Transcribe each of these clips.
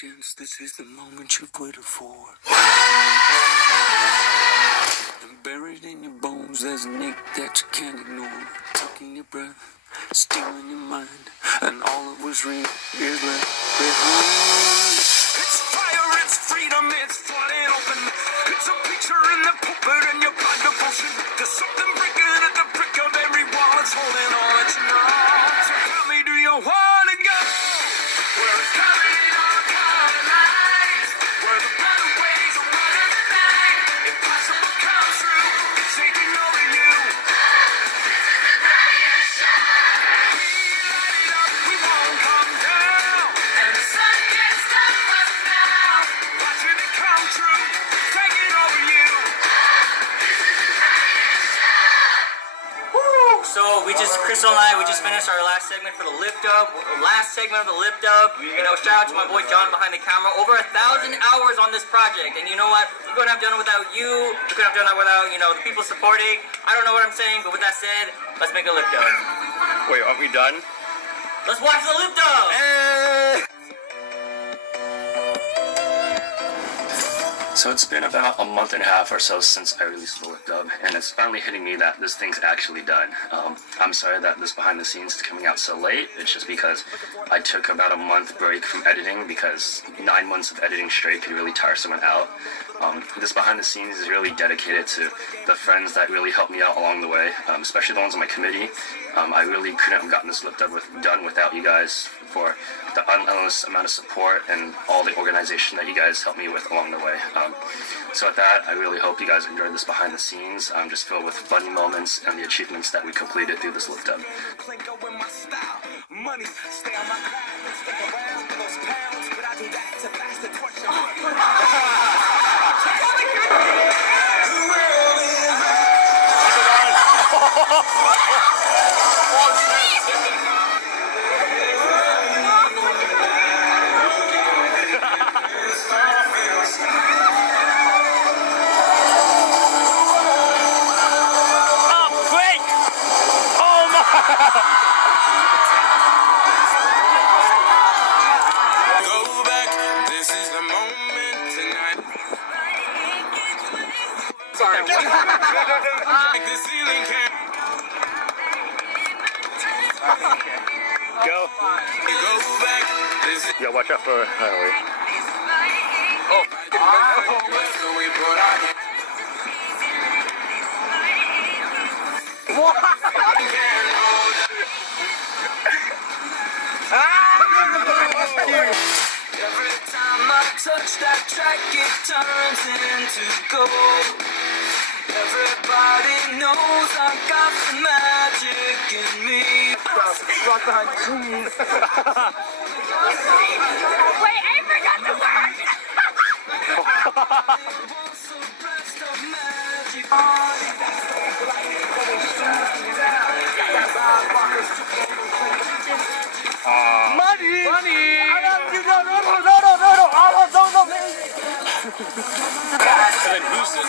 vengeance, this is the moment you've waited for. And buried in your bones, there's an ache that you can't ignore. Taking your breath, stealing your mind, and all that was real is left behind. It's fire, it's freedom, it's flooding open. It's a picture in the pulpit and your blind devotion. There's something breaking at the brick of every wall. It's holding all that you know. So tell me, do you want to go? Where it's coming on common lines, where the better ways are running the night. Impossible comes true, it's taking over you. This is the night you shine. We light it up, we won't come down. And the sun can't stop us now. Watching it come true, taking over you. This is the night you shine. Woo! So Crystal and I, we just finished our last segment for the lift up. Last segment of the lift up. You know, shout out to my boy John behind the camera. Over 1,000 hours on this project. And you know what? We couldn't have done it without you. We couldn't have done it without, you know, the people supporting. I don't know what I'm saying, but with that said, let's make a lift up. Wait, aren't we done? Let's watch the lift up! So it's been about a month and a half or so since I released the lift up, and it's finally hitting me that this thing's actually done. I'm sorry that this behind the scenes is coming out so late. It's just because I took about a month break from editing because 9 months of editing straight could really tire someone out. This behind the scenes is really dedicated to the friends that really helped me out along the way, especially the ones on my committee. I really couldn't have gotten this lift up done without you guys for the endless amount of support and all the organization that you guys helped me with along the way. So with that, I really hope you guys enjoyed this behind the scenes, just filled with funny moments and the achievements that we completed through this lift up. Go. Yeah, watch out for Highway. Oh. Every time I touch that track, it turns into gold. Everybody knows I got the magic in me. Rock behind you. Wait, I forgot the word! Money! Money! And then who's this?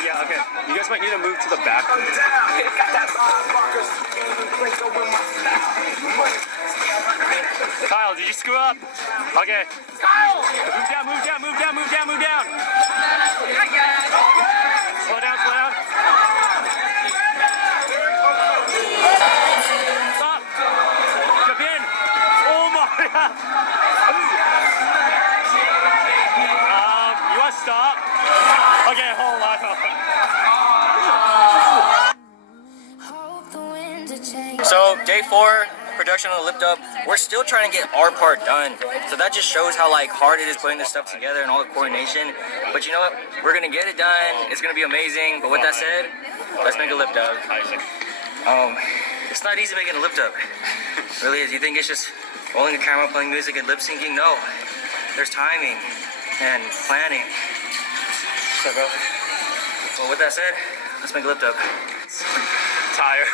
Yeah, okay. You guys might need to move to the back. Kyle, did you screw up? Okay. Kyle! Move down, move down, move down, move down, move down. Slow down, slow down. Stop. Jump in. Oh my God. You want to stop? Okay, hold on. So, day 4, production on the lift up. We're still trying to get our part done. So that just shows how like hard it is putting this stuff together and all the coordination. But you know what? We're gonna get it done. It's gonna be amazing. But with that said, let's make a lift up. It's not easy making a lift up. It really is. You think it's just rolling a camera, playing music, and lip syncing? No. There's timing and planning. What's up, bro? Well, with that said, let's make a lift up. Tired.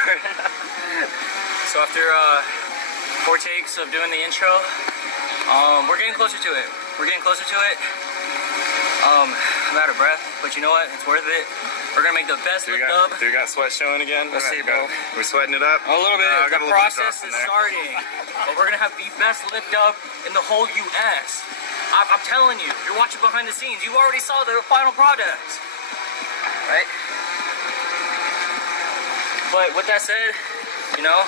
So after 4 takes of doing the intro, we're getting closer to it. I'm out of breath, but you know what? It's worth it. We're gonna make the best lip dub. Do you got sweat showing again? Let's see, bro. We're sweating it up? A little bit. I got The a little bit of process drops in is there. starting. But we're gonna have the best lip dub in the whole US. I'm telling you, you're watching behind the scenes. You already saw the final product, right? But with that said, you know,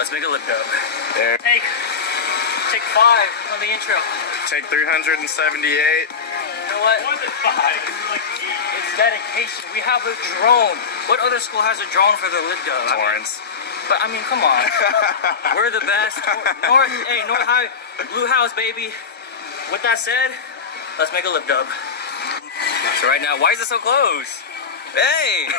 let's make a lip dub. There. Take 5 on the intro. Take 378. You know what? More than 5. It's dedication. We have a drone. What other school has a drone for their lip dub? Torrance. But I mean, come on. We're the best. North High, Blue House, baby. With that said, let's make a lip dub. So right now, why is it so close? Hey!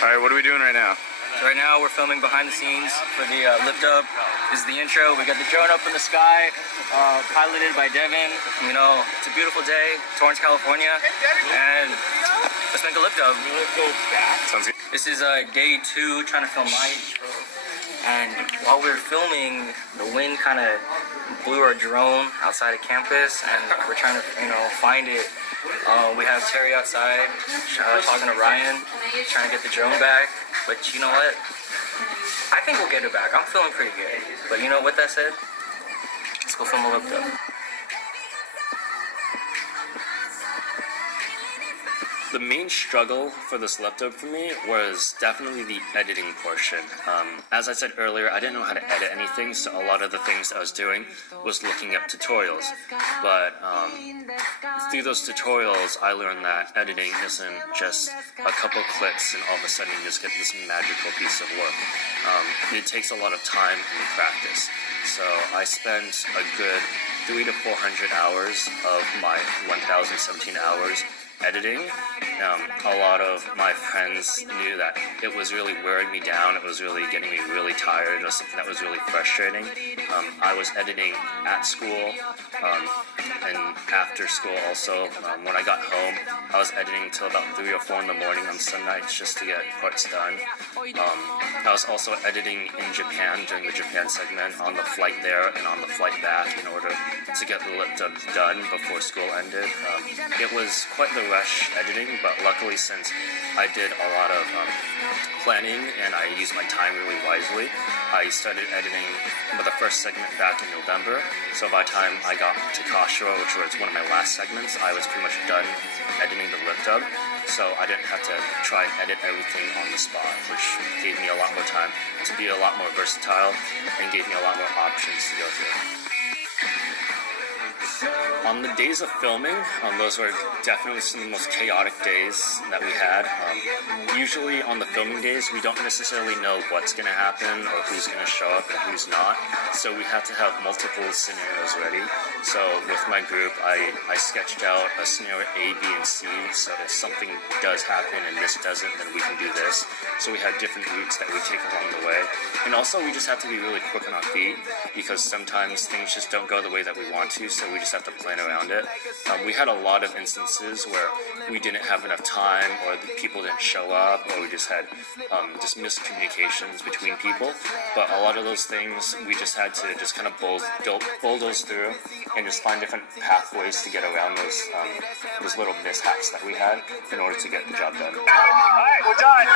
All right, what are we doing right now? So right now, we're filming behind the scenes for the lip dub. This is the intro. We got the drone up in the sky, piloted by Devin. You know, it's a beautiful day, Torrance, California, and let's make a lip dub. Sounds good. This is day 2, trying to film my intro. And while we were filming, the wind kind of blew our drone outside of campus, and we're trying to, you know, find it. We have Terry outside, talking to Ryan, trying to get the drone back. But you know what? I think we'll get it back. I'm feeling pretty good. But you know, with that said, let's go film a lip dub. The main struggle for this lip dub for me was definitely the editing portion. As I said earlier, I didn't know how to edit anything, so a lot of the things I was doing was looking up tutorials. But through those tutorials, I learned that editing isn't just a couple clicks and all of a sudden you just get this magical piece of work. It takes a lot of time and practice. So I spent a good 300 to 400 hours of my 1,017 hours editing. A lot of my friends knew that it was really wearing me down. It was really getting me really tired. It was something that was really frustrating. I was editing at school and after school also. When I got home, I was editing until about 3 or 4 in the morning on some nights just to get parts done. I was also editing in Japan during the Japan segment on the flight there and on the flight back in order to get the lip dub done before school ended. It was quite the rush editing, but luckily since I did a lot of planning and I used my time really wisely, I started editing the first segment back in November. So by the time I got to Kashira, which was one of my last segments, I was pretty much done editing the lip dub. So I didn't have to try and edit everything on the spot, which gave me a lot more time to be a lot more versatile and gave me a lot more options to go through. On the days of filming, those were definitely some of the most chaotic days that we had. Usually on the filming days, we don't necessarily know what's going to happen or who's going to show up and who's not. So we had to have multiple scenarios ready. So with my group, I sketched out a scenario A, B, and C. So if something does happen and this doesn't, then we can do this. So we had different routes that we take along the way. And also we just have to be really quick on our feet because sometimes things just don't go the way that we want to. So we just have to plan around it. We had a lot of instances where we didn't have enough time or the people didn't show up or we just had just miscommunications between people. But a lot of those things we just had to just kind of bulldoze through and just find different pathways to get around those little mishaps that we had in order to get the job done. All right, we're done.